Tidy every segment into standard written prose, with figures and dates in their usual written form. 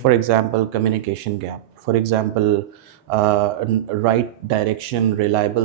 For example, communication gap. For example, right direction, reliable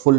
full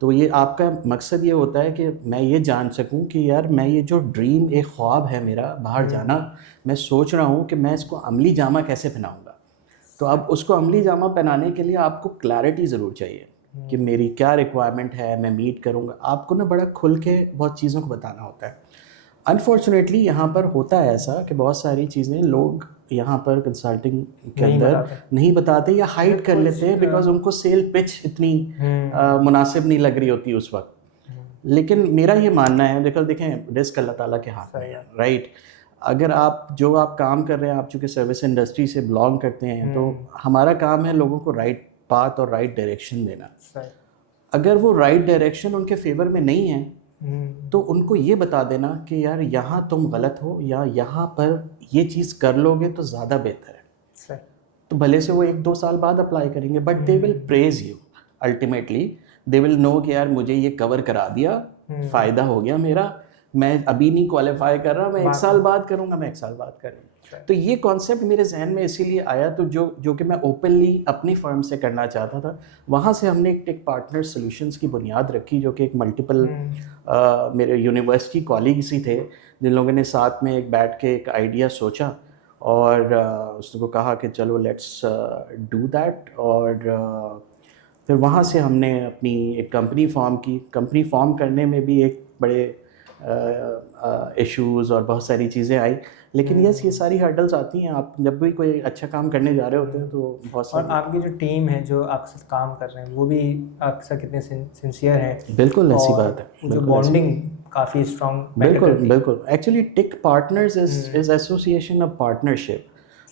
تو یہ آپ کا مقصد یہ ہوتا ہے کہ میں یہ جان سکوں کہ یار میں یہ جو ڈریم ایک خواب ہے میرا باہر جانا، میں سوچ رہا ہوں کہ میں اس کو عملی جامہ کیسے پہناؤں گا. تو اب اس کو عملی جامہ پہنانے کے لیے آپ کو کلیئرٹی ضرور چاہیے کہ میری کیا ریکوائرمنٹ ہے، میں میٹ کروں گا. آپ کو نا بڑا کھل کے بہت چیزوں کو بتانا ہوتا ہے. انفارچونیٹلی یہاں پر ہوتا ہے ایسا کہ بہت ساری چیزیں لوگ یہاں پر کنسلٹنگ کے اندر نہیں بتاتے یا ہائڈ کر لیتے ہیں بیکاز ان کو سیل پچ اتنی مناسب نہیں لگ رہی ہوتی اس وقت. لیکن میرا یہ ماننا ہے، دیکھیں رزق اللہ تعالیٰ کے ہاتھ میں ہے، رائٹ. اگر آپ کام کر رہے ہیں، آپ چونکہ سروس انڈسٹری سے بلانگ کرتے ہیں، تو ہمارا کام ہے لوگوں کو رائٹ پاتھ اور رائٹ ڈائریکشن دینا. اگر وہ رائٹ ڈائریکشن ان کے فیور میں نہیں ہے تو ان کو یہ بتا دینا کہ یار یہاں تم غلط ہو یا یہاں پر یہ چیز کر لو گے تو زیادہ بہتر ہے. تو بھلے سے وہ 1-2 سال بعد اپلائی کریں گے، but they will praise you. Ultimately they will know کہ یار مجھے یہ کور کرا دیا، فائدہ ہو گیا میرا. میں ابھی نہیں کوالیفائی کر رہا، میں 1 سال بعد کروں گا، میں 1 سال بعد کروں گا. تو یہ کانسیپٹ میرے ذہن میں اسی لیے آیا، تو جو کہ میں اوپنلی اپنی فرم سے کرنا چاہتا تھا. وہاں سے ہم نے ایک ٹیک پارٹنر سولوشنز کی بنیاد رکھی، جو کہ ایک ملٹیپل میرے یونیورسٹی کالیگس ہی تھے جن لوگوں نے ساتھ میں ایک بیٹھ کے ایک آئیڈیا سوچا اور اس کو کہا کہ چلو لیٹس ڈو دیٹ. اور پھر وہاں سے ہم نے اپنی ایک کمپنی فارم کی. کمپنی فارم کرنے میں بھی ایک بڑے ایشوز اور بہت ساری چیزیں آئی، لیکن یس یہ ساری ہرڈلز آتی ہیں. آپ جب بھی کوئی اچھا کام کرنے جا رہے ہوتے ہیں تو بہت ساری. اور آپ کی جو ٹیم ہے جو آپ کے ساتھ کام کر رہے ہیں وہ بھی آپ کے ساتھ کتنے سنسیئر ہیں. بالکل ایسی بات ہے، جو بانڈنگ کافی اسٹرانگ. بالکل actually TEK partners is association of partnership.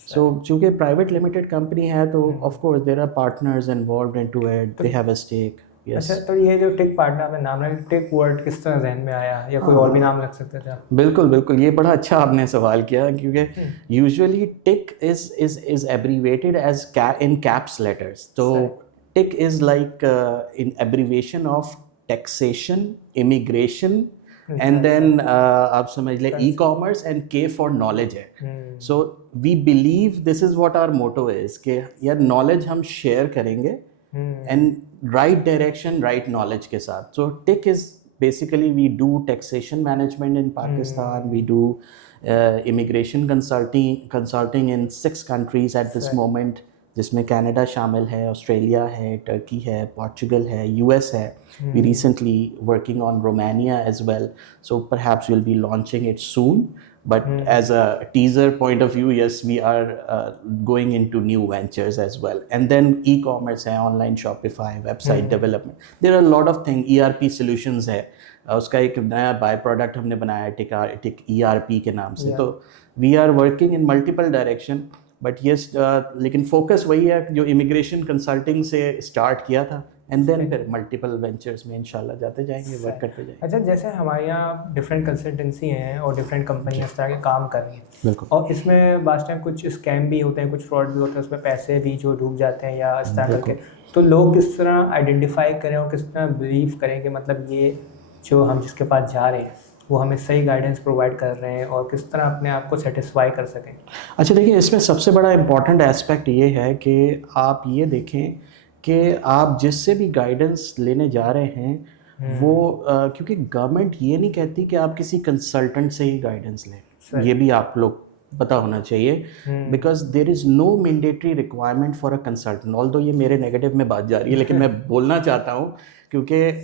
So چونکہ پرائیویٹ لمیٹڈ کمپنی ہے تو of course there are partners involved into it, they have a stake. اچھا، تو یہ جو ٹیک پارٹنر آپ نے نام رکھا، ٹیک ورڈ کس طرح ذہن میں آیا، یا کوئی اور بھی نام رکھ سکتے تھے آپ؟ بالکل یہ بڑا اچھا آپ نے سوال کیا، کیونکہ usually TEK is abbreviated as in caps letters. تو TEK is like an abbreviation of taxation, immigration, and then آپ سمجھ لیں e-commerce, and K for knowledge ہے. So we believe this is what our motto is کہ یار knowledge ہم share کریں گے and right direction right knowledge کے ساتھ. So TEK is basically we do taxation management in Pakistan, we do immigration consulting in 6 countries at this moment, جس میں Canada شامل ہے، آسٹریلیا ہے، ٹرکی ہے، پورچوگل ہے، US ہے. We recently working on Romania as well. So perhaps we'll be launching it soon. But as a teaser point of view, yes, we are going into new ventures as well. And then e-commerce hai, online Shopify, website development. There are a lot of things. ERP solutions hai. Uska ek naya by product humne banaya hai, Tick ERP ke naam se. So we are working in multiple direction. But yes, lekin focus wahi hai jo immigration consulting se start kiya tha. And then پھر multiple ventures میں انشاءاللہ جاتے جائیں گے، work کرتے جائیں گے. اچھا، جیسے ہمارے یہاں ڈفرینٹ کنسلٹنسی ہیں اور ڈفرینٹ کمپنیاں اس طرح کے کام کر رہی ہیں. بالکل. اور اس میں بعض ٹائم کچھ اسکیم بھی ہوتے ہیں، کچھ فراڈ بھی ہوتے ہیں، اس میں پیسے بھی جو ڈوب جاتے ہیں یا اس طرح کر کے. تو لوگ کس طرح آئیڈینٹیفائی کریں اور کس طرح بلیو کریں کہ مطلب یہ جو ہم جس کے پاس جا رہے ہیں وہ ہمیں صحیح گائیڈنس پرووائڈ کر رہے ہیں، اور کس طرح اپنے آپ کو سیٹسفائی کر سکیں؟ اچھا دیکھیں، اس میں سب سے بڑا امپورٹنٹ ایسپیکٹ یہ ہے کہ آپ یہ دیکھیں کہ آپ جس سے بھی گائیڈنس لینے جا رہے ہیں وہ کیونکہ گورنمنٹ یہ نہیں کہتی کہ آپ کسی کنسلٹنٹ سے ہی گائیڈنس لیں. یہ بھی آپ لوگ پتہ ہونا چاہیے، because there is no mandatory requirement for a consultant. Although یہ میرے نیگیٹو میں بات جا رہی ہے، لیکن میں بولنا چاہتا ہوں کیونکہ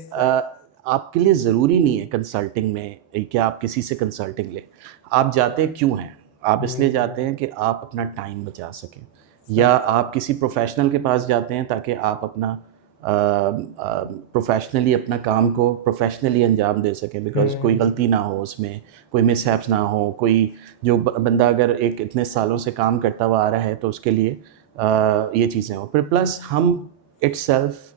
آپ کے لیے ضروری نہیں ہے کنسلٹنگ میں کہ آپ کسی سے کنسلٹنگ لیں. آپ جاتے کیوں ہیں؟ آپ اس لیے جاتے ہیں کہ آپ اپنا ٹائم بچا سکیں، یا آپ کسی پروفیشنل کے پاس جاتے ہیں تاکہ آپ اپنا پروفیشنلی اپنا کام کو پروفیشنلی انجام دے سکیں، بیکاز کوئی غلطی نہ ہو، اس میں کوئی مس ہیپس نہ ہو. کوئی جو بندہ اگر ایک اتنے سالوں سے کام کرتا ہوا آ رہا ہے تو اس کے لیے یہ چیزیں ہوں. پھر پلس ہم اٹ سیلف،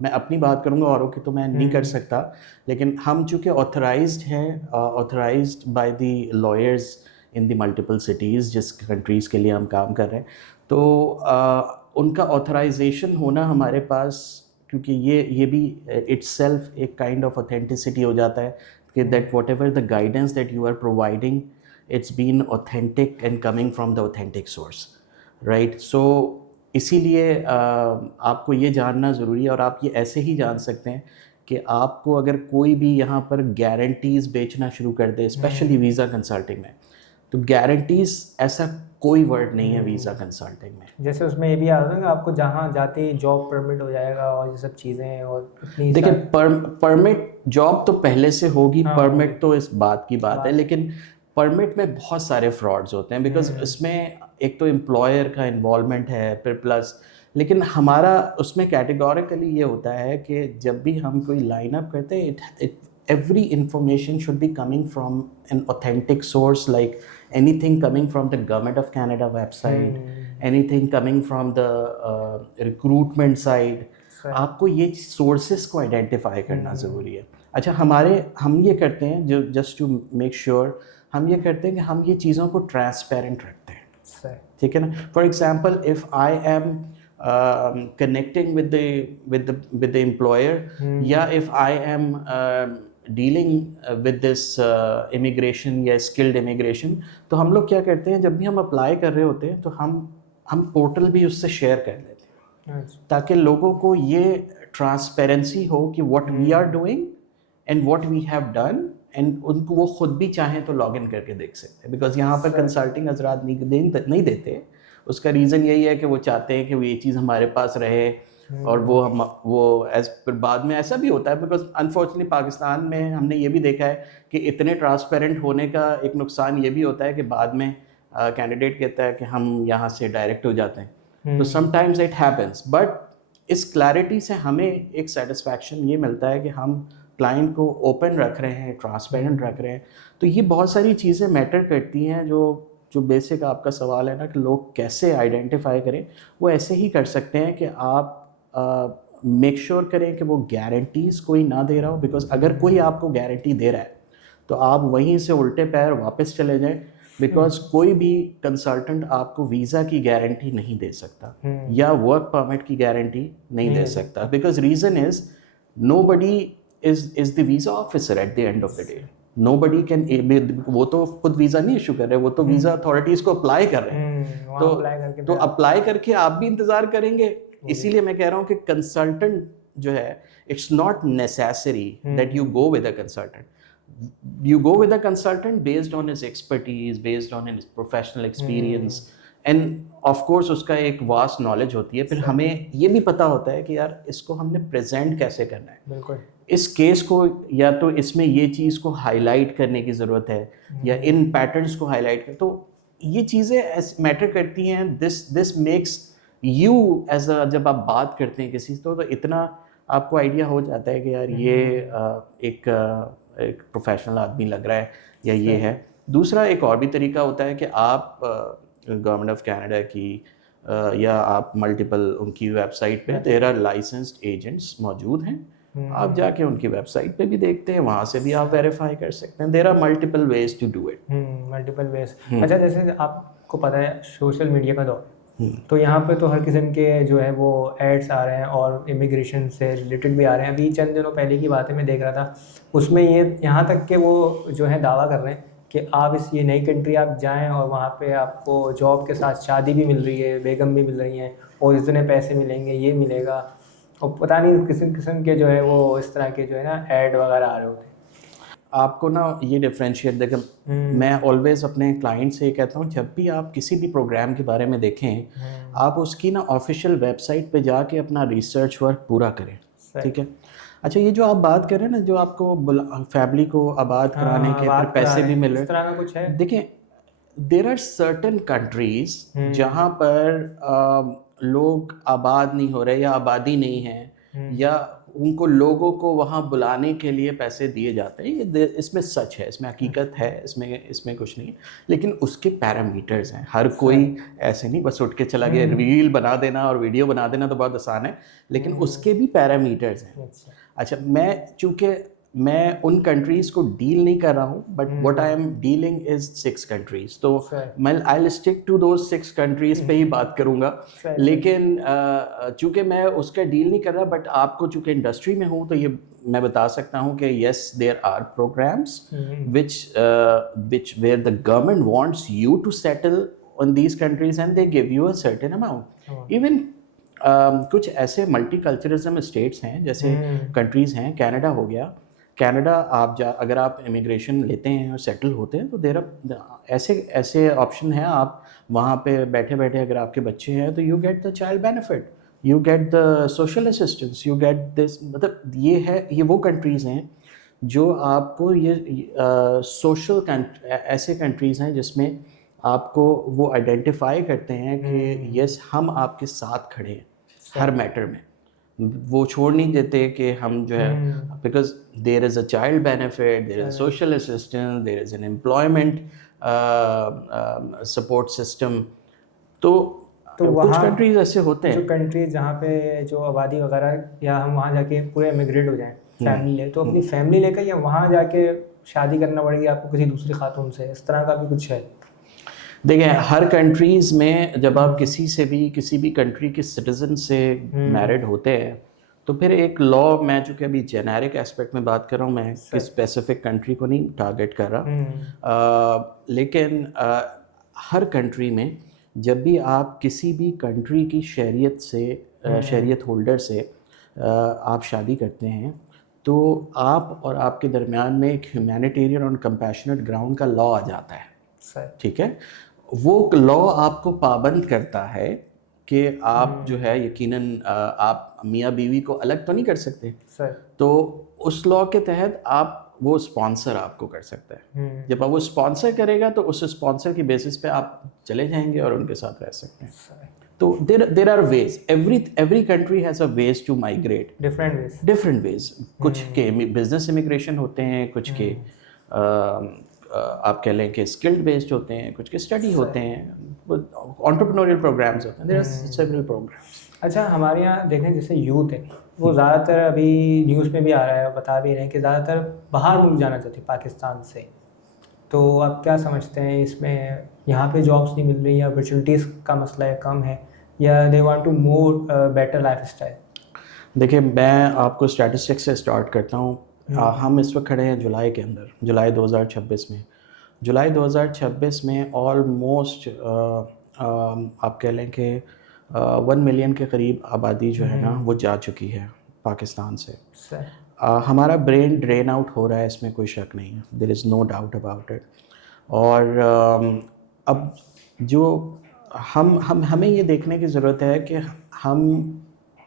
میں اپنی بات کروں گا، اوروں کی تو میں نہیں کر سکتا، لیکن ہم چونکہ آتھرائزڈ ہیں، authorised by the lawyers in the multiple cities جس کنٹریز کے لیے ہم کام کر رہے ہیں، تو ان کا آتھرائزیشن ہونا ہمارے پاس، کیونکہ یہ بھی اٹ سیلف ایک کائنڈ آف اوتھینٹسٹی ہو جاتا ہے کہ that whatever the guidance that you are providing it's been authentic and coming from the authentic source, right. So اسی لیے آپ کو یہ جاننا ضروری ہے، اور آپ یہ ایسے ہی جان سکتے ہیں کہ آپ کو اگر کوئی بھی یہاں پر گارنٹیز بیچنا شروع کر دے اسپیشلی ویزا کنسلٹنگ میں, تو گارنٹیز ایسا کوئی ورڈ نہیں ہے ویزا کنسلٹنگ میں. جیسے اس میں یہ بھی آتا ہے کہ آپ کو جہاں جاتے ہی جاب پرمٹ ہو جائے گا اور یہ سب چیزیں, اور دیکھیں پرمٹ جاب تو پہلے سے ہوگی, پرمٹ تو اس بات کی بات ہے, لیکن پرمٹ میں بہت سارے فراڈز ہوتے ہیں بیکاز اس میں ایک تو امپلائر کا انوالومنٹ ہے, پھر پلس لیکن ہمارا اس میں کیٹیگوریکلی یہ ہوتا ہے کہ جب بھی ہم کوئی لائن اپ کرتے ہیں every information should be coming from an authentic source, like anything coming from the government of Canada website, anything coming from the recruitment side. آپ کو یہ سورسز کو آئیڈینٹیفائی کرنا ضروری ہے. اچھا ہم یہ کرتے ہیں جو جسٹ ٹو میک شیور, ہم یہ کرتے ہیں کہ ہم یہ چیزوں کو ٹرانسپیرنٹ رکھتے ہیں, ٹھیک ہے نا. For example if I am connecting with the employer, یا if I am dealing with this immigration یا skilled immigration, تو ہم لوگ کیا کرتے ہیں جب بھی ہم اپلائی کر رہے ہوتے ہیں تو ہم پورٹل بھی اس سے شیئر کر لیتے ہیں تاکہ لوگوں کو یہ ٹرانسپیرنسی ہو کہ what we are doing and what we have done, and ان کو وہ خود بھی چاہیں تو لاگ ان کر کے دیکھ سکتے ہیں. بیکاز یہاں پر کنسلٹنگ حضرات نہیں دیتے. اس کا ریزن یہی ہے کہ وہ چاہتے ہیں کہ وہ یہ چیز ہمارے پاس رہے, اور وہ ایز پر بعد میں ایسا بھی ہوتا ہے بیکاز انفارچونیٹلی پاکستان میں ہم نے یہ بھی دیکھا ہے کہ اتنے ٹرانسپیرنٹ ہونے کا ایک نقصان یہ بھی ہوتا ہے کہ بعد میں کینڈیڈیٹ کہتا ہے کہ ہم یہاں سے ڈائریکٹ ہو جاتے ہیں. تو sometimes it happens, but اس کلیئرٹی سے ہمیں ایک سیٹسفیکشن یہ ملتا ہے کہ ہم کلائنٹ کو اوپن رکھ رہے ہیں, ٹرانسپیرنٹ رکھ رہے ہیں. تو یہ بہت ساری چیزیں میٹر کرتی ہیں. جو بیسک آپ کا سوال ہے نا کہ لوگ کیسے آئیڈینٹیفائی کریں, وہ ایسے ہی کر سکتے ہیں کہ آپ میک شیور کریں کہ وہ گارنٹیز کوئی نہ دے رہا ہو. بیکاز اگر کوئی آپ کو گارنٹی دے رہا ہے تو آپ وہیں سے الٹے پیر واپس چلے جائیں, بیکاز کوئی بھی کنسلٹنٹ آپ کو ویزا کی گارنٹی نہیں دے سکتا یا ورک پرمٹ کی گارنٹی نہیں دے سکتا. Because reason is nobody is the visa officer at the end of the day. Nobody can, وہ تو خود ویزا نہیں ایشو کر رہے, وہ تو ویزا اتھارٹیز کو اپلائی کر رہے ہیں. تو اپلائی کر کے آپ بھی انتظار کریں گے. اسی لیے میں کہہ رہا ہوں کہ کنسلٹنٹ جو ہے it's not necessary that you go with a consultant. You go with a consultant based on his expertise, based on his professional experience, and of course اس کا ایک vast knowledge ہوتی ہے. پھر ہمیں یہ بھی پتہ ہوتا ہے کہ یار اس کو ہم نے پریزنٹ کیسے کرنا ہے. بالکل اس کیس کو یا تو اس میں یہ چیز کو ہائی لائٹ کرنے کی ضرورت ہے یا ان پیٹرنس کو ہائی لائٹ کر, تو یہ چیزیں میٹر کرتی ہیں. This makes you as a, جب آپ بات کرتے ہیں کسی سے تو اتنا آپ کو آئیڈیا ہو جاتا ہے کہ یار یہ ایک پروفیشنل آدمی لگ رہا ہے یا یہ ہے. دوسرا ایک اور بھی طریقہ ہوتا ہے کہ آپ گورنمنٹ آف کینیڈا کی یا آپ ملٹیپل ان کی ویب سائٹ پہ دیر آر لائسنسڈ ایجنٹس موجود ہیں, آپ جا کے ان کی ویب سائٹ پہ بھی دیکھتے ہیں, وہاں سے بھی آپ ویریفائی کر سکتے ہیں. There are multiple ways to do it. Multiple ways. اچھا جیسے آپ کو پتہ ہے سوشل میڈیا کا دور, تو یہاں پہ تو ہر قسم کے جو ہے وہ ایڈس آ رہے ہیں اور امیگریشن سے ریلیٹڈ بھی آ رہے ہیں. ابھی چند دنوں پہلے کی بات ہے, میں دیکھ رہا تھا اس میں یہ یہاں تک کہ وہ جو ہے دعویٰ کر رہے ہیں کہ آپ یہ نئی کنٹری آپ جائیں اور وہاں پہ آپ کو جاب کے ساتھ شادی بھی مل رہی ہے, بیگم بھی مل رہی ہیں, اور اتنے پیسے ملیں گے, یہ ملے گا, اور پتہ نہیں قسم کے جو ہے وہ اس طرح کے جو ہے نا ایڈ وغیرہ آ رہے ہوتے ہیں. آپ کو نا یہ ڈفرینشیٹ دیکھیں, میں آلویز اپنے کلائنٹ سے یہ کہتا ہوں جب بھی آپ کسی بھی پروگرام کے بارے میں دیکھیں, آپ اس کی نا آفیشیل ویب سائٹ پہ جا کے اپنا ریسرچ ورک پورا کریں, ٹھیک ہے. اچھا یہ جو آپ بات کر رہے ہیں نا, جو آپ کو فیملی کو آباد کرانے کے پھر پیسے بھی مل رہے ہیں, دیکھیں دیر آر سرٹن کنٹریز جہاں پر لوگ آباد نہیں ہو رہے یا آبادی نہیں ہے, یا ان کو لوگوں کو وہاں بلانے کے لیے پیسے دیے جاتے ہیں. یہ اس میں سچ ہے, اس میں حقیقت ہے, اس میں کچھ نہیں, لیکن اس کے پیرامیٹرز ہیں. ہر کوئی ایسے نہیں بس اٹھ کے چلا گیا, ریل بنا دینا اور ویڈیو بنا دینا تو بہت آسان ہے, لیکن اس کے بھی پیرامیٹرز ہیں. اچھا چونکہ میں ان کنٹریز کو ڈیل نہیں کر رہا ہوں, but what I am dealing is 6 countries, تو میں I will stick to those 6 countries پہ ہی بات کروں گا. لیکن چونکہ میں اس کا ڈیل نہیں کر رہا, بٹ آپ کو چونکہ انڈسٹری میں ہوں تو یہ میں بتا سکتا ہوں کہ yes there are programs which where the government wants you to settle on these countries and they give you a certain amount. Even کچھ ایسے ملٹی کلچرزم اسٹیٹس ہیں جیسے کنٹریز ہیں، کینیڈا ہو گیا. کینیڈا اگر آپ امیگریشن لیتے ہیں اور سیٹل ہوتے ہیں تو ایسے آپشن ہیں. آپ وہاں پہ بیٹھے بیٹھے اگر آپ کے بچے ہیں تو you get the child benefit, you get the social assistance, you get this. مطلب یہ وہ کنٹریز ہیں جو آپ کو یہ سوشل ایسے کنٹریز ہیں جس میں آپ کو وہ آئیڈینٹیفائی کرتے ہیں کہ یس ہم آپ کے ساتھ کھڑے ہیں ہر میٹر میں. وہ چھوڑ نہیں دیتے کہ ہم جو ہے because there is a child benefit, there is a social assistance, there is an employment support system. تو کچھ کنٹریز ایسے ہوتے ہیں، جو کنٹریز جہاں پہ جو آبادی وغیرہ یا ہم وہاں جا کے پورے امیگریٹ ہو جائیں فیملی لے، تو اپنی فیملی لے کر یا وہاں جا کے شادی کرنا پڑے گی آپ کو کسی دوسری خاتون سے، اس طرح کا بھی کچھ ہے؟ دیکھیں ہر کنٹریز میں جب آپ کسی بھی کنٹری کے سٹیزن سے میرڈ ہوتے ہیں تو پھر ایک لا، میں چونکہ ابھی جینیرک اسپیکٹ میں بات کر رہا ہوں، میں کسی اسپیسیفک کنٹری کو نہیں ٹارگیٹ کر رہا، لیکن ہر کنٹری میں جب بھی آپ کسی بھی کنٹری کی شہریت ہولڈر سے آپ شادی کرتے ہیں تو آپ اور آپ کے درمیان میں ایک ہیومینیٹیرین اور کمپیشنیٹ گراؤنڈ کا لا آ جاتا ہے. ٹھیک ہے، وہ لا آپ کو پابند کرتا ہے کہ آپ جو ہے یقیناً آپ میاں بیوی کو الگ تو نہیں کر سکتے. تو اس لا کے تحت وہ اسپانسر آپ کو کر سکتا ہے. جب آپ وہ اسپانسر کرے گا تو اس اسپانسر کی بیسس پہ آپ چلے جائیں گے اور ان کے ساتھ رہ سکتے ہیں. تو there are ways, every country has a way to migrate, different ways. کچھ کے بزنس امیگریشن ہوتے ہیں، کچھ کے آپ کہہ لیں کہ اسکلڈ بیسڈ ہوتے ہیں، کچھ کے اسٹڈی ہوتے ہیں، انٹرپرینوریل پروگرامز ہوتے ہیں. There are several programmes. اچھا، ہمارے یہاں دیکھیں جیسے یوتھ ہے وہ زیادہ تر ابھی نیوز میں بھی آ رہا ہے، بتا بھی رہے ہیں کہ زیادہ تر باہر ملک جانا چاہتے ہیں پاکستان سے. تو آپ کیا سمجھتے ہیں اس میں، یہاں پہ جابس نہیں مل رہی یا اپرچونیٹیز کا مسئلہ ہے، کم ہے، یا they want to more better lifestyle? دیکھیں میں آپ کو اسٹیٹسٹکس سے اسٹارٹ کرتا ہوں. ہم اس وقت کھڑے ہیں جولائی کے اندر، جولائی 2026 میں. جولائی 2026 میں آلموسٹ آپ کہہ لیں کہ 1 ملین کے قریب آبادی جو ہے نا وہ جا چکی ہے پاکستان سے. ہمارا برین ڈرین آؤٹ ہو رہا ہے، اس میں کوئی شک نہیں ہے، دیر is no doubt about it. اور اب جو ہمیں یہ دیکھنے کی ضرورت ہے کہ ہم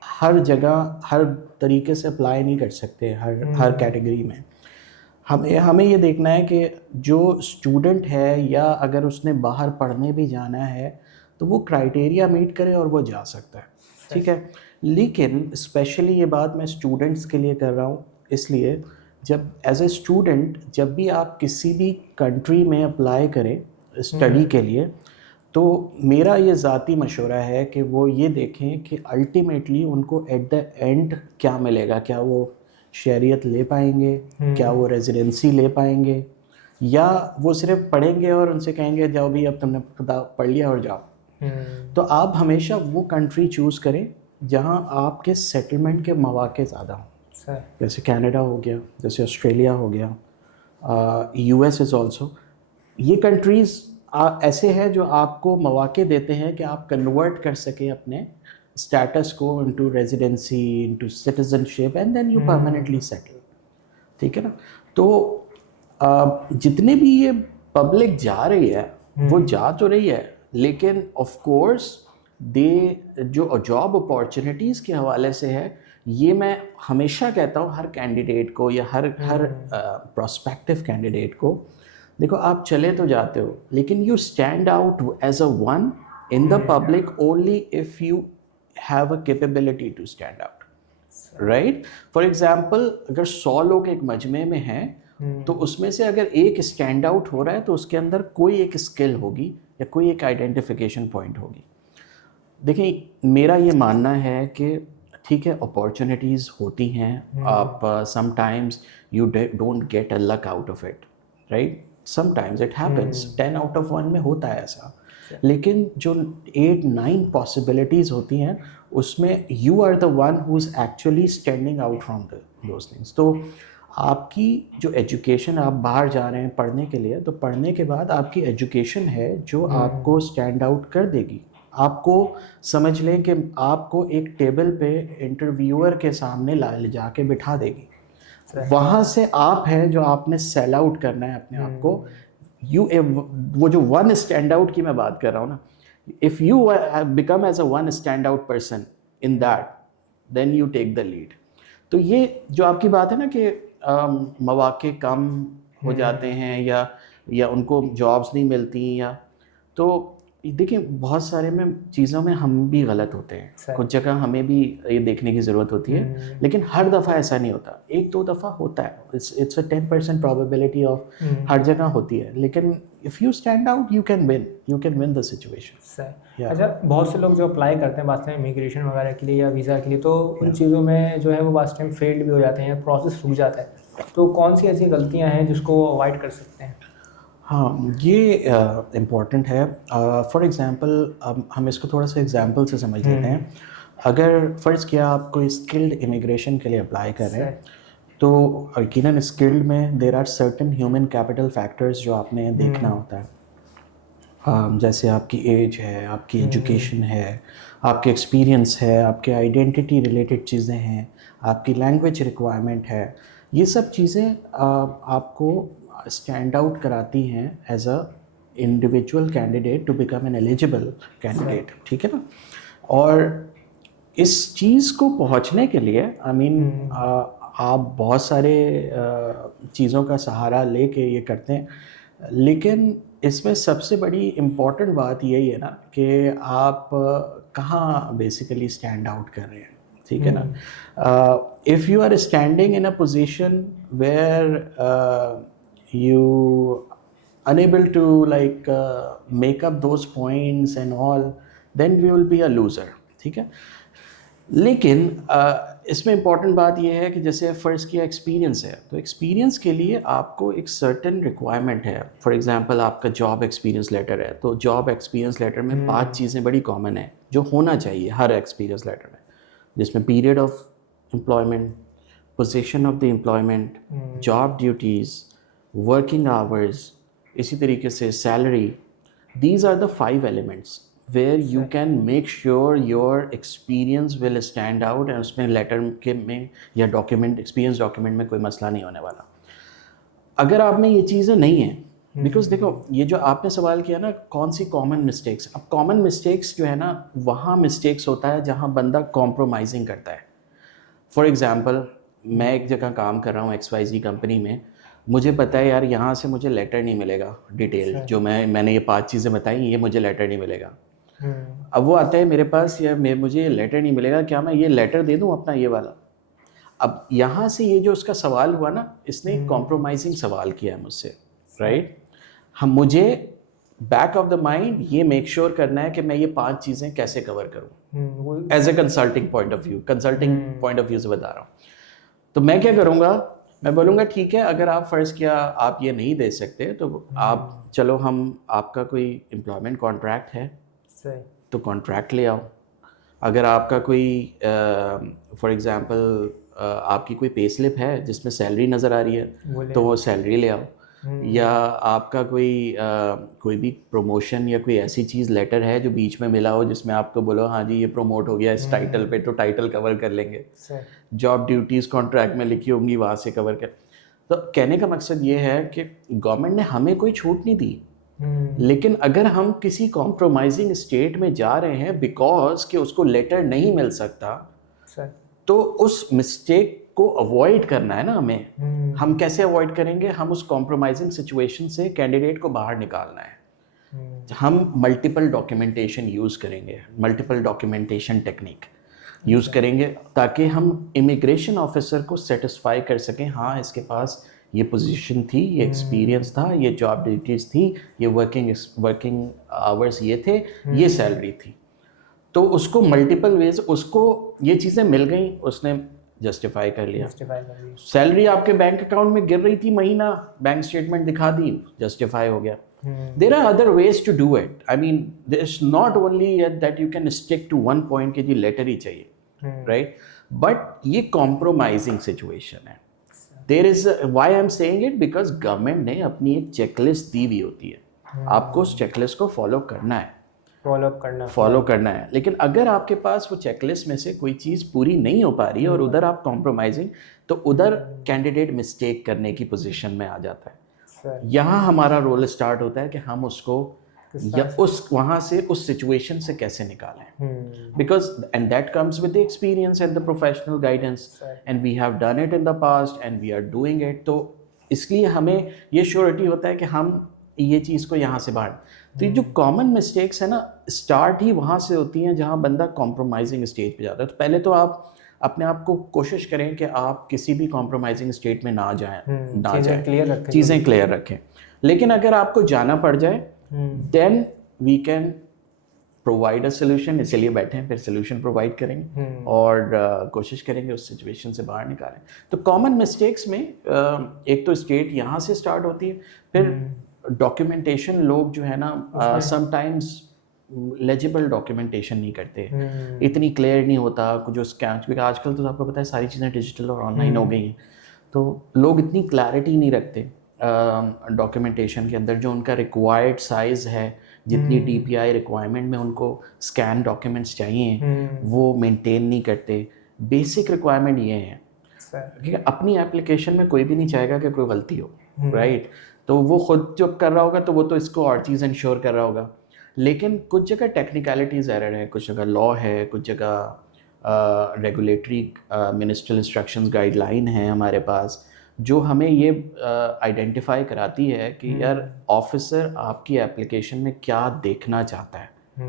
ہر جگہ ہر طریقے سے اپلائی نہیں کر سکتے ہر کیٹیگری میں. ہمیں یہ دیکھنا ہے کہ جو اسٹوڈنٹ ہے یا اگر اس نے باہر پڑھنے بھی جانا ہے تو وہ کرائٹیریا میٹ کرے اور وہ جا سکتا ہے. ٹھیک ہے، لیکن اسپیشلی یہ بات میں اسٹوڈنٹس کے لیے کر رہا ہوں، اس لیے جب ایز اے اسٹوڈنٹ جب بھی آپ کسی بھی کنٹری میں اپلائی کریں اسٹڈی کے لیے تو میرا یہ ذاتی مشورہ ہے کہ وہ یہ دیکھیں کہ الٹیمیٹلی ان کو ایٹ دا اینڈ کیا ملے گا. کیا وہ شہریت لے پائیں گے، کیا وہ ریزیڈنسی لے پائیں گے، یا وہ صرف پڑھیں گے اور ان سے کہیں گے جاؤ بھی اب تم نے پڑھ لیا اور جاؤ. تو آپ ہمیشہ وہ کنٹری چوز کریں جہاں آپ کے سیٹلمنٹ کے مواقع زیادہ ہوں. جیسے کینیڈا ہو گیا، جیسے آسٹریلیا ہو گیا، یو ایس از آلسو. یہ کنٹریز ایسے ہیں جو آپ کو مواقع دیتے ہیں کہ آپ کنورٹ کر سکیں اپنے اسٹیٹس کو into residency, into citizenship, and then you permanently settle. ٹھیک ہے نا. تو جتنے بھی یہ پبلک جا رہی ہے وہ جا تو رہی ہے، لیکن آف کورس جو جاب اپارچونیٹیز کے حوالے سے ہے، یہ میں ہمیشہ کہتا ہوں ہر کینڈیڈیٹ کو یا ہر پراسپیکٹیو کینڈیڈیٹ کو، دیکھو آپ چلے تو جاتے ہو لیکن you stand out as a one in the public only if you have a capability to stand out. Right, for example اگر 100 لوگ ایک مجمع میں ہیں تو اس میں سے اگر ایک اسٹینڈ آؤٹ ہو رہا ہے تو اس کے اندر کوئی ایک اسکل ہوگی یا کوئی ایک آئیڈینٹیفیکیشن پوائنٹ ہوگی. دیکھیں میرا یہ ماننا ہے کہ ٹھیک ہے اپارچونیٹیز ہوتی ہیں، آپ sometimes you don't get a luck out of it, right, sometimes it happens, 10 out of 1 میں ہوتا ہے ایسا. لیکن جو 8-9 پاسبلٹیز ہوتی ہیں اس میں you are the one who is actually standing out from those things. تو آپ کی جو ایجوکیشن، آپ باہر جا رہے ہیں پڑھنے کے لیے، تو پڑھنے کے بعد آپ کی ایجوکیشن ہے جو آپ کو اسٹینڈ آؤٹ کر دے گی آپ کو سمجھ لیں کہ آپ کو ایک ٹیبل پہ انٹرویور کے سامنے لے جا کے بٹھا دے گی. وہاں سے آپ ہیں جو آپ نے سیل آؤٹ کرنا ہے اپنے آپ کو. وہ جو ون اسٹینڈ آؤٹ کی میں بات کر رہا ہوں نا, if you become as a one stand out person in that, then you take the lead. تو یہ جو آپ کی بات ہے نا کہ مواقع کم ہو جاتے ہیں یا ان کو جابس نہیں ملتی, یا تو دیکھیں بہت سارے میں چیزوں میں ہم بھی غلط ہوتے ہیں, کچھ جگہ ہمیں بھی یہ دیکھنے کی ضرورت ہوتی ہے, لیکن ہر دفعہ ایسا نہیں ہوتا, ایک دو دفعہ ہوتا ہے, اٹس اے 10% probability آف ہر جگہ ہوتی ہے, لیکن if you stand out you can win the situation. اچھا, بہت سے لوگ جو اپلائی کرتے ہیں بعض ٹائم امیگریشن وغیرہ کے لیے یا ویزا کے لیے, تو ان چیزوں میں جو ہے وہ بعض ٹائم فیلڈ بھی ہو جاتے ہیں, پروسیس رک جاتا ہے, تو کون سی ایسی غلطیاں ہیں جس کو اوائڈ کر سکتے ہیں؟ ہاں, یہ امپورٹنٹ ہے. فار ایگزامپل ہم اس کو تھوڑا سا ایگزامپل سے سمجھ لیتے ہیں. اگر فرض کیا آپ کوئی اسکلڈ امیگریشن کے لیے اپلائی کر رہے ہیں, تو یقیناً اسکلڈ میں there are certain human capital factors جو آپ نے دیکھنا ہوتا ہے, جیسے آپ کی ایج ہے, آپ کی ایجوکیشن ہے, آپ کے ایکسپیرینس ہے, آپ کے آئیڈینٹی ریلیٹڈ چیزیں ہیں, آپ کی لینگویج ریکوائرمنٹ ہے. یہ سب چیزیں آپ کو اسٹینڈ آؤٹ کراتی ہیں as a individual candidate to become an eligible candidate, ٹھیک ہے نا. اور اس چیز کو پہنچنے کے لیے آپ بہت سارے چیزوں کا سہارا لے کے یہ کرتے ہیں, لیکن اس میں سب سے بڑی امپورٹنٹ بات یہی ہے نا کہ آپ کہاں بیسیکلی اسٹینڈ آؤٹ کر رہے ہیں, ٹھیک ہے نا. If you are standing in a position where you unable to like make up those points and all, then we will be a loser, ٹھیک ہے. لیکن اس میں امپورٹنٹ بات یہ ہے کہ جیسے فرض کیا ایکسپیرینس ہے, تو ایکسپیرینس کے لیے آپ کو ایک سرٹن ریکوائرمنٹ ہے. فار ایگزامپل آپ کا جاب ایکسپیرینس لیٹر ہے, تو جاب ایکسپیرینس لیٹر میں 5 چیزیں بڑی کامن ہیں جو ہونا چاہیے ہر ایکسپیرینس لیٹر میں, جس میں period of employment, position of the employment, job duties, working hours, اسی طریقے سے salary. These are the 5 elements where you can make sure your experience will stand out, and اس میں لیٹر کے میں یا ڈاکیومنٹ ایکسپیرینس ڈاکیومنٹ میں کوئی مسئلہ نہیں ہونے والا. اگر آپ میں یہ چیزیں نہیں ہیں, بیکاز دیکھو یہ جو آپ نے سوال کیا نا کون سی کامن مسٹیکس, اب کامن مسٹیکس جو ہے نا وہاں مسٹیکس ہوتا ہے جہاں بندہ کمپرومائزنگ کرتا ہے. فار ایگزامپل میں ایک جگہ کام کر رہا ہوں XYZ کمپنی میں, مجھے پتہ ہے یار یہاں سے مجھے لیٹر نہیں ملے گا ڈیٹیل, جو میں نے یہ 5 چیزیں بتائیں یہ مجھے لیٹر نہیں ملے گا. اب وہ آتا ہے میرے پاس, یا مجھے یہ لیٹر نہیں ملے گا, کیا میں یہ لیٹر دے دوں اپنا یہ والا. اب یہاں سے یہ جو اس کا سوال ہوا نا, اس نے کمپرومائزنگ سوال کیا ہے مجھ سے, رائٹ. مجھے بیک آف دا مائنڈ یہ میک شیور کرنا ہے کہ میں یہ 5 چیزیں کیسے کور کروں as a consulting point of view, consulting point of view سے بتا رہا ہوں. تو میں کیا کروں گا, میں بولوں گا ٹھیک ہے اگر آپ فرض کیا آپ یہ نہیں دے سکتے تو آپ چلو ہم آپ کا کوئی امپلائمنٹ کانٹریکٹ ہے تو کانٹریکٹ لے آؤ. اگر آپ کا کوئی فار ایگزامپل آپ کی کوئی پے سلپ ہے جس میں سیلری نظر آ رہی ہے تو وہ سیلری لے آؤ. یا آپ کا کوئی بھی پروموشن یا کوئی ایسی چیز لیٹر ہے جو بیچ میں ملا ہو جس میں آپ کو بولو ہاں جی یہ پروموٹ ہو گیا اس ٹائٹل پہ, تو ٹائٹل کور کر لیں گے. جاب ڈیوٹیز کانٹریکٹ میں لکھی ہوں گی وہاں سے کور کر. تو کہنے کا مقصد یہ ہے کہ گورنمنٹ نے ہمیں کوئی چھوٹ نہیں دی, لیکن اگر ہم کسی کمپرومائزنگ اسٹیٹ میں جا رہے ہیں بیکاز کہ اس کو لیٹر نہیں مل سکتا, تو اس مسٹیک کو اوائڈ کرنا ہے نا ہمیں. ہم کیسے اوائڈ کریں گے, ہم اس کمپرومائزنگ سچویشن سے کینڈیڈیٹ کو باہر نکالنا ہے. ہم ملٹیپل ڈاکیومنٹیشن یوز کریں گے, ملٹیپل ڈاکیومنٹیشن ٹیکنیک یوز کریں گے تاکہ ہم امیگریشن آفیسر کو سیٹسفائی کر سکیں, ہاں اس کے پاس یہ پوزیشن تھی, یہ ایکسپیرینس تھا, یہ جاب ڈیوٹیز تھی, یہ ورکنگ آورس یہ تھے, یہ سیلری تھی. تو اس کو ملٹیپل ویز اس کو یہ چیزیں مل گئیں, اس نے جسٹیفائی کر لیا. سیلری آپ کے بینک اکاؤنٹ میں گر رہی تھی مہینہ, بینک اسٹیٹمنٹ دکھا دی, جسٹیفائی ہو گیا. There are other ways to do it. I mean, there's not only that you can stick to one point کہ جی لیٹر ہی چاہیے, right? But یہ compromising situation ہے. There is why I'm saying it because government نے اپنی ایک check list دی ہوئی ہوتی ہے, آپ کو اس چیک لسٹ کو فالو کرنا ہے. فالو کرنا ہے. لیکن اگر آپ کے پاس وہ چیک لسٹ میں سے کوئی چیز پوری نہیں ہو پا رہی ہے اور ادھر آپ کمپرومائزنگ, تو ادھر کینڈیڈیٹ مسٹیک کرنے کی پوزیشن میں آ جاتا ہے. یہاں ہمارا رول اسٹارٹ ہوتا ہے کہ ہم اس کو یا وہاں سے اس سچویشن سے کیسے نکالیں, because and that comes with the experience and the professional guidance, and we have done it in the past and we are doing it. تو اس لیے ہمیں یہ شیورٹی ہوتا ہے کہ ہم یہ چیز کو یہاں سے باہر. تو یہ جو کامن مسٹیکس ہیں نا, اسٹارٹ ہی وہاں سے ہوتی ہیں جہاں بندہ کمپرومائزنگ اسٹیج پہ جاتا ہے. تو پہلے تو آپ اپنے آپ کو کوشش کریں کہ آپ کسی بھی کمپرومائزنگ اسٹیٹ میں نہ جائیں, چیزیں کلیئر رکھیں. لیکن اگر آپ کو جانا پڑ جائے then we can provide a solution. اسی لیے بیٹھے ہیں, پھر سولوشن پرووائڈ کریں گے اور کوشش کریں گے اس سچویشن سے باہر نکالیں. تو کامن مسٹیکس میں ایک تو اسٹیٹ یہاں سے اسٹارٹ ہوتی ہے. پھر ڈاکیومنٹیشن, لوگ جو ہے نا سم ٹائمز لیجیبل ڈاکیومنٹیشن نہیں کرتے, اتنی کلیئر نہیں ہوتا. جو اسکین, کیونکہ آج کل تو آپ کو پتہ ہے ساری چیزیں ڈیجیٹل اور آن لائن ہو گئی ہیں, تو لوگ اتنی کلیئرٹی نہیں رکھتے ڈاکیومنٹیشن کے اندر. جو ان کا ریکوائرڈ سائز ہے, جتنی ڈی پی آئی ریکوائرمنٹ میں ان کو اسکین ڈاکیومنٹس چاہیے, وہ مینٹین نہیں کرتے. بیسک ریکوائرمنٹ یہ ہیں کیونکہ اپنی ایپلیکیشن میں کوئی بھی نہیں چاہے گا کہ کوئی غلطی ہو, رائٹ. تو وہ خود جو کر رہا ہوگا تو وہ تو اس کو اور چیز انشور کر رہا ہوگا. لیکن کچھ جگہ ٹیکنیکلٹیز ایرر ہیں, کچھ جگہ لا ہے, کچھ جگہ regulatory menstrual instructions guide line ہیں ہمارے پاس, جو ہمیں یہ آئیڈینٹیفائی کراتی ہے کہ یار آفیسر آپ کی ایپلیکیشن میں کیا دیکھنا چاہتا ہے.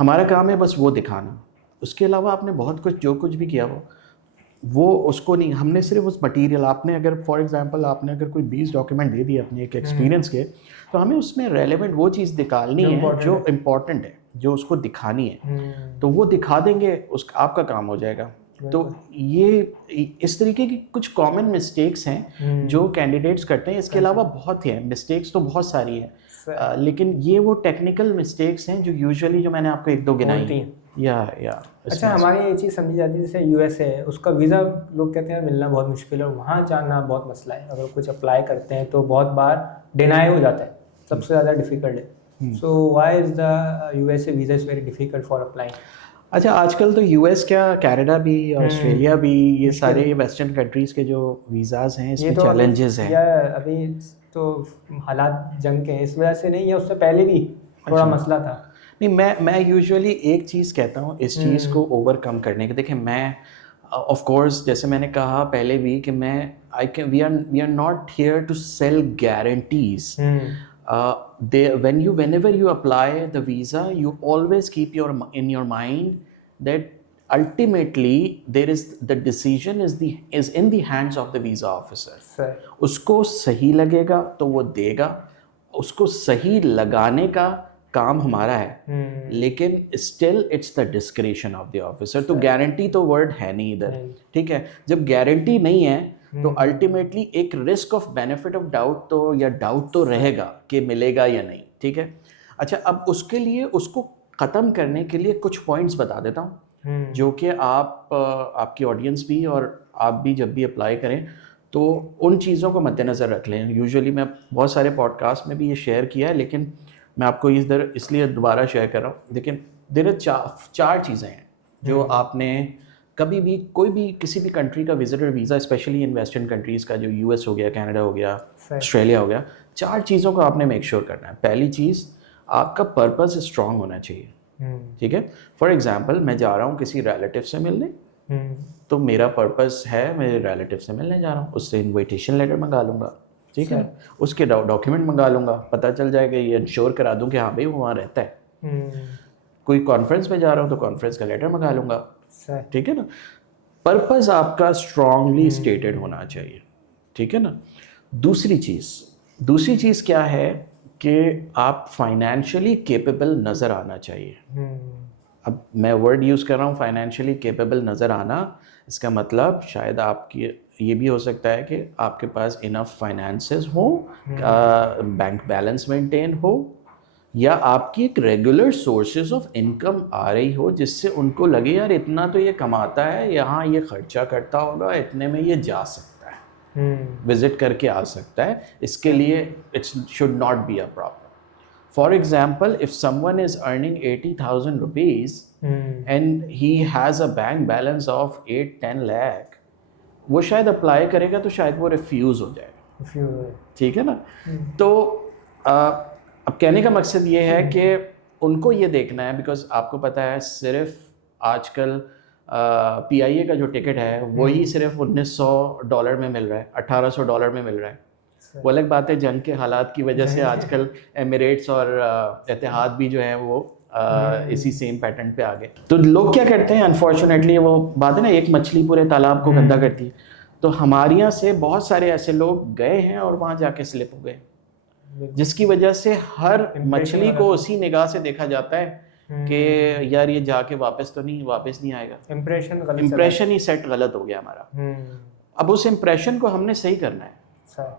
ہمارا کام ہے بس وہ دکھانا. اس کے علاوہ آپ نے بہت کچھ جو کچھ بھی کیا وہ اس کو نہیں, ہم نے صرف اس مٹیریل, آپ نے اگر فار ایگزامپل آپ نے اگر کوئی 20 ڈاکیومنٹ دے دی اپنے ایک ایکسپیرینس کے, تو ہمیں اس میں ریلیونٹ وہ چیز نکالنی ہے جو امپورٹنٹ ہے, جو اس کو دکھانی ہے, تو وہ دکھا دیں گے, اس آپ کا کام ہو جائے گا. تو یہ اس طریقے کی کچھ کامن مسٹیکس ہیں جو کینڈیڈیٹس کرتے ہیں. اس کے علاوہ بہت ہیں مسٹیکس, تو بہت ساری ہیں, لیکن یہ وہ ٹیکنیکل مسٹیکس ہیں جو یوزلی جو میں نے آپ کو ایک دو گنائی ہیں. اچھا, ہماری یہ چیز سمجھی جاتی ہے جیسے یو ایس اے, اس کا ویزا لوگ کہتے ہیں ملنا بہت مشکل ہے, اور وہاں جانا بہت مسئلہ ہے. اگر کچھ اپلائی کرتے ہیں تو بہت بار ڈینائی ہو جاتا ہے, سب سے زیادہ ڈیفیکلٹ ہے. So why is the U S A visa is very difficult for applying? اچھا, آج کل تو یو ایس کیا, کینیڈا بھی اور آسٹریلیا بھی, یہ سارے ویسٹرن کنٹریز کے جو ویزاز ہیں اس میں چیلنجز ہیں. ابھی تو حالات جنگ کے ہیں اس وجہ سے نہیں, یا اس سے پہلے بھی تھوڑا مسئلہ تھا؟ نہیں, میں یوزولی ایک چیز کہتا ہوں اس چیز کو اوور کم کرنے کے. دیکھیں میں آف کورس جیسے میں نے کہا پہلے بھی کہ میں we are not here to sell guarantees. whenever you apply the visa, you always keep in your mind that ultimately the decision is in the hands of the visa officer. اس کو صحیح لگے گا تو وہ دے گا, اس کو صحیح لگانے کا کام ہمارا ہے, لیکن still it's the discretion of the officer. تو گارنٹی تو ورڈ ہے نہیں ادھر, ٹھیک ہے. جب گارنٹی نہیں ہے تو الٹیمیٹلی ایک risk of benefit of doubt تو, یا ڈاؤٹ تو رہے گا کہ ملے گا یا نہیں, ٹھیک ہے. اچھا, اب اس کے لیے اس کو ختم کرنے کے لیے کچھ پوائنٹس بتا دیتا ہوں جو کہ آپ کی آڈینس بھی اور آپ بھی جب بھی اپلائی کریں تو ان چیزوں کو مد نظر رکھ لیں. یوزولی میں بہت سارے پوڈ کاسٹ میں بھی یہ شیئر کیا ہے, لیکن میں آپ کو اس لیے دوبارہ شیئر کر رہا ہوں. لیکن دیر آر 4 چیزیں ہیں جو آپ نے کبھی بھی کوئی بھی کسی بھی کنٹری کا visitor visa, especially in western countries کا, جو یو ایس ہو گیا, کینیڈا ہو گیا, آسٹریلیا ہو گیا, 4 چیزوں کو آپ نے میک شیور کرنا ہے. پہلی چیز, آپ کا پرپز اسٹرانگ ہونا چاہیے, ٹھیک ہے. فار ایگزامپل میں جا رہا ہوں کسی ریلیٹیو سے ملنے, تو میرا پرپز ہے میں ریلیٹیو سے ملنے جا رہا ہوں, اس سے انویٹیشن لیٹر منگا لوں گا, ٹھیک ہے, اس کے ڈاکیومنٹ منگا لوں گا, پتہ چل جائے گا, یہ انشور کرا دوں کہ ہاں بھائی وہ وہاں رہتا ہے. کوئی کانفرنس میں جا رہا ہوں تو کانفرنس کا لیٹر منگا لوں گا, ٹھیک ہے نا. پرپز آپ کا اسٹرانگلی اسٹیٹڈ ہونا چاہیے, ٹھیک ہے نا. دوسری چیز کیا ہے کہ آپ فائنینشلی کیپیبل نظر آنا چاہیے. اب میں ورڈ یوز کر رہا ہوں فائنینشلی کیپیبل نظر آنا, اس کا مطلب شاید آپ کی یہ بھی ہو سکتا ہے کہ آپ کے پاس انف فائنانسز ہوں, بینک بیلنس مینٹین ہو, یا آپ کی ایک ریگولر سورسز آف انکم آ رہی ہو جس سے ان کو لگے یار اتنا تو یہ کماتا ہے, یہاں یہ خرچہ کرتا ہوگا, اتنے میں یہ جا سکتا ہے, وزٹ کر کے آ سکتا ہے, اس کے لیے it's should not be a problem. For example, if someone is earning 80,000 rupees and he has a bank balance of 8-10 lakh, وہ شاید اپلائی کرے گا تو شاید وہ ریفیوز ہو جائے گا, ٹھیک ہے نا. تو اب کہنے کا مقصد یہ ہے کہ ان کو یہ دیکھنا ہے, بیکاز آپ کو پتہ ہے صرف آج کل پی آئی اے کا جو ٹکٹ ہے وہی صرف $1900 میں مل رہا ہے, $1800 میں مل رہا ہے. وہ الگ بات ہے جنگ کے حالات کی وجہ سے آج کل ایمریٹس اور اتحاد بھی جو ہے وہ اسی سیم پیٹرن پہ آ گئے. تو لوگ کیا کرتے ہیں, انفارچونیٹلی وہ بات ہے نا ایک مچھلی پورے تالاب کو گندا کرتی ہے. تو ہمارے یہاں سے بہت سارے ایسے لوگ گئے ہیں اور وہاں جا کے سلپ ہو گئے, جس کی وجہ سے ہر مچھلی کو اسی نگاہ سے دیکھا جاتا ہے کہ یار یہ جا کے واپس نہیں آئے گا. امپریشن ہی سیٹ غلط ہو گیا ہمارا. اب اس امپریشن کو ہم نے صحیح کرنا ہے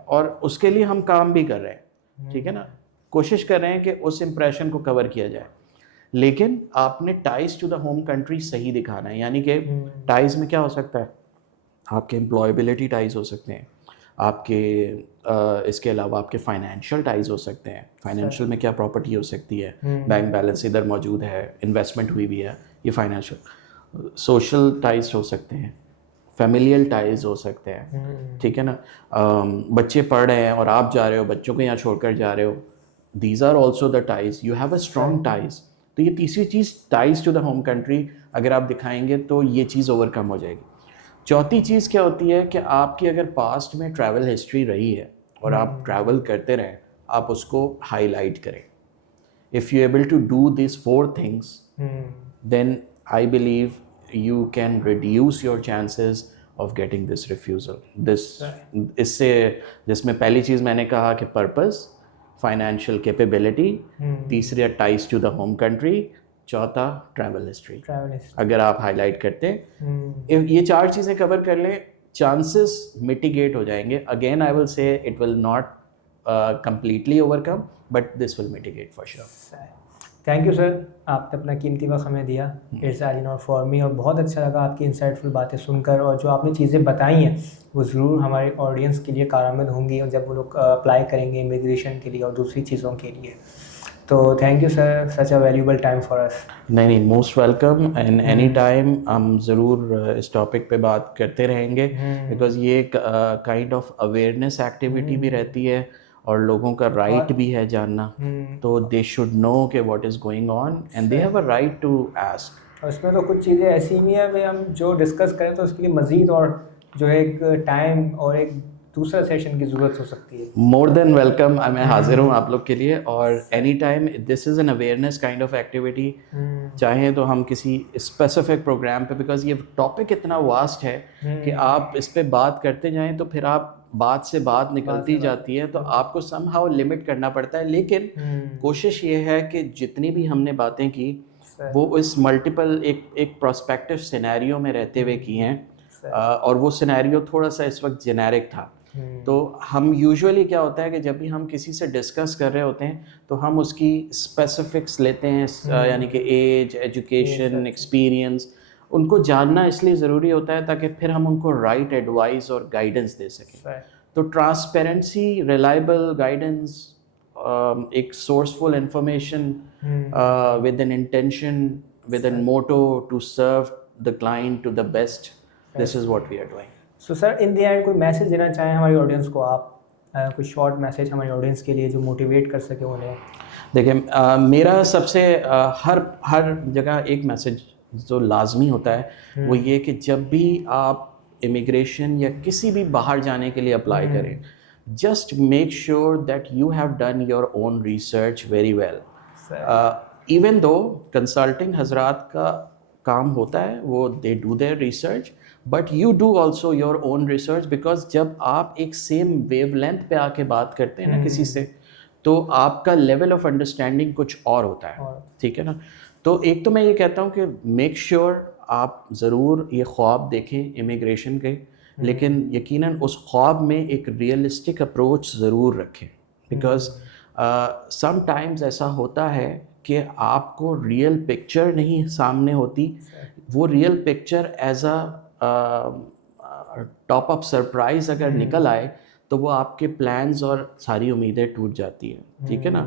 اور اس کے لیے ہم کام بھی کر رہے ہیں, ٹھیک ہے نا. کوشش کر رہے ہیں کہ اس امپریشن کو کور کیا جائے, لیکن آپ نے ties to the home country صحیح دکھانا ہے. یعنی کہ ٹائز میں کیا ہو سکتا ہے, آپ کے امپلائبلٹی ٹائز ہو سکتے ہیں, آپ کے اس کے علاوہ آپ کے فائنینشیل ٹائز ہو سکتے ہیں. فائنینشیل میں کیا پراپرٹی ہو سکتی ہے, بینک بیلنس ادھر موجود ہے, انویسٹمنٹ ہوئی بھی ہے, یہ فائنینشیل. سوشل ٹائز ہو سکتے ہیں, فیملیل ٹائز ہو سکتے ہیں, ٹھیک ہے نا. بچے پڑھ رہے ہیں اور آپ جا رہے ہو, بچوں کو یہاں چھوڑ کر جا رہے ہو, these are also the ties. You have a strong ties. تو یہ تیسری چیز ties to the home country اگر آپ دکھائیں گے تو یہ چیز اوور کم ہو جائے گی. چوتھی چیز کیا ہوتی ہے کہ آپ کی اگر پاسٹ میں ٹریول ہسٹری رہی ہے اور آپ ٹریول کرتے رہیں, آپ اس کو ہائی لائٹ کریں. If you able to do these 4 things, then I believe you can reduce your chances of getting this refusal. اس سے جس میں پہلی چیز میں نے کہا کہ پرپز, فائنینشیل کیپیبلٹی, تیسری ties to the home country, چوتھا ٹریول ہسٹری. اگر آپ ہائی لائٹ کرتے یہ 4 چیزیں کور کر لیں, چانسز میٹیگیٹ ہو جائیں گے. Again I will say it will not completely overcome, but this will mitigate for sure. Thank you sir, آپ نے اپنا قیمتی وقت ہمیں دیا. It's are not for me, اور بہت اچھا لگا آپ کی انسائٹ فل باتیں سن کر, اور جو آپ نے چیزیں بتائی ہیں وہ ضرور ہمارے آڈینس کے لیے کارآمد ہوں گی, اور جب وہ لوگ اپلائی کریں گے امیگریشن کے لیے اور دوسری چیزوں کے لیے. تو thank you sir, such a valuable time for us. نہیں, most welcome, and any time ہم ضرور اس ٹاپک پہ بات کرتے رہیں گے, بیکاز یہ ایک کائنڈ آف اویئرنیس ایکٹیویٹی بھی رہتی ہے اور لوگوں کا رائٹ بھی ہے جاننا. تو دے شوڈ نو کہ what is going on and they have a right to ask. اور اس میں تو کچھ چیزیں ایسی نہیں ہیں کہ ہم جو ڈسکس کریں تو اس کے لیے مزید اور جو ہے ایک ٹائم اور ایک دوسرا سیشن کی ضرورت ہو سکتی ہے. مور دین ویلکم, میں حاضر ہوں آپ لوگ کے لیے. اور any time this is an awareness kind of activity. چاہیں تو ہم کسی اسپیسیفک پروگرام پہ, بیکاز یہ ٹاپک اتنا واسٹ ہے کہ آپ اس پہ بات کرتے جائیں تو پھر آپ بات سے بات نکلتی جاتی ہے, تو آپ کو سم ہاؤ لمٹ کرنا پڑتا ہے. لیکن کوشش یہ ہے کہ جتنی بھی ہم نے باتیں کی وہ اس ملٹیپل ایک پراسپیکٹو سینیریو میں رہتے ہوئے کی ہیں, اور وہ سینیریو تھوڑا سا اس وقت جینیرک تھا. تو ہم یوزولی کیا ہوتا ہے کہ جب بھی ہم کسی سے ڈسکس کر رہے ہوتے ہیں تو ہم اس کی اسپیسیفکس لیتے ہیں, یعنی کہ ایج, ایجوکیشن, ایکسپیرئنس, ان کو جاننا اس لیے ضروری ہوتا ہے تاکہ پھر ہم ان کو رائٹ ایڈوائس اور گائیڈنس دے سکیں. تو ٹرانسپیرنسی, ریلائبل گائیڈنس, ایک sourceful information with an intention, with an motto to serve the client to the best, this is what we are doing. So sir, in the end کوئی message دینا چاہیں ہماری audience کو آپ, کوئی short message ہماری audience کے لیے جو موٹیویٹ کر سکے انہیں؟ دیکھیں, میرا سب سے ہر جگہ ایک میسیج جو لازمی ہوتا ہے وہ یہ کہ جب بھی آپ امیگریشن یا کسی بھی باہر جانے کے لیے اپلائی کریں, just make sure that you have done your own research very well. Even though consulting حضرات کا کام ہوتا ہے, وہ they do their research, but you do also your own research, because جب آپ ایک سیم ویو لینتھ پہ آ کے بات کرتے ہیں نا کسی سے, تو آپ کا لیول آف انڈرسٹینڈنگ کچھ اور ہوتا ہے, ٹھیک ہے نا. تو ایک تو میں یہ کہتا ہوں کہ میک شیور آپ ضرور یہ خواب دیکھیں امیگریشن کے, لیکن یقیناً اس خواب میں ایک ریئلسٹک اپروچ ضرور رکھیں, بیکاز سم ٹائمز ایسا ہوتا ہے کہ آپ کو ریئل پکچر نہیں سامنے ہوتی, وہ real picture as a top up surprise اگر نکل آئے تو وہ آپ کے پلانز اور ساری امیدیں ٹوٹ جاتی ہیں, ٹھیک ہے نا.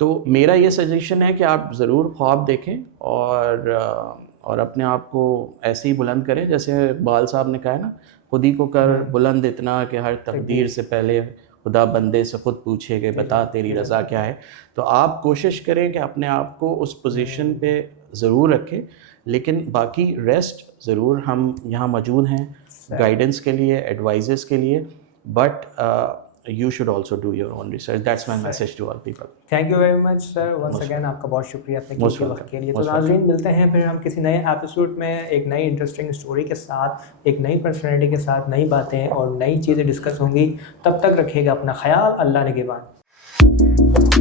تو میرا یہ سجیشن ہے کہ آپ ضرور خواب دیکھیں اور اپنے آپ کو ایسے ہی بلند کریں جیسے اقبال صاحب نے کہا ہے نا, خود ہی کو کر بلند اتنا کہ ہر تقدیر سے پہلے خدا بندے سے خود پوچھے کہ بتا تیری رضا کیا ہے. تو آپ کوشش کریں کہ اپنے آپ کو اس پوزیشن پہ ضرور رکھیں, لیکن باقی ریسٹ ضرور ہم یہاں موجود ہیں گائیڈنس کے لیے, ایڈوائزز کے لیے, but you should also do your own research. That's my message to all people. Thank you very much sir, once again آپ کا بہت شکریہ اپنے قیمتی وقت کے لیے. تو ناظرین ملتے ہیں پھر ہم کسی نئے ایپیسوڈ میں ایک نئی انٹرسٹنگ اسٹوری کے ساتھ, ایک نئی پرسنالٹی کے ساتھ, نئی باتیں اور نئی چیزیں ڈسکس ہوں گی. تب تک رکھیے گا اپنا خیال. اللہ نگہبان.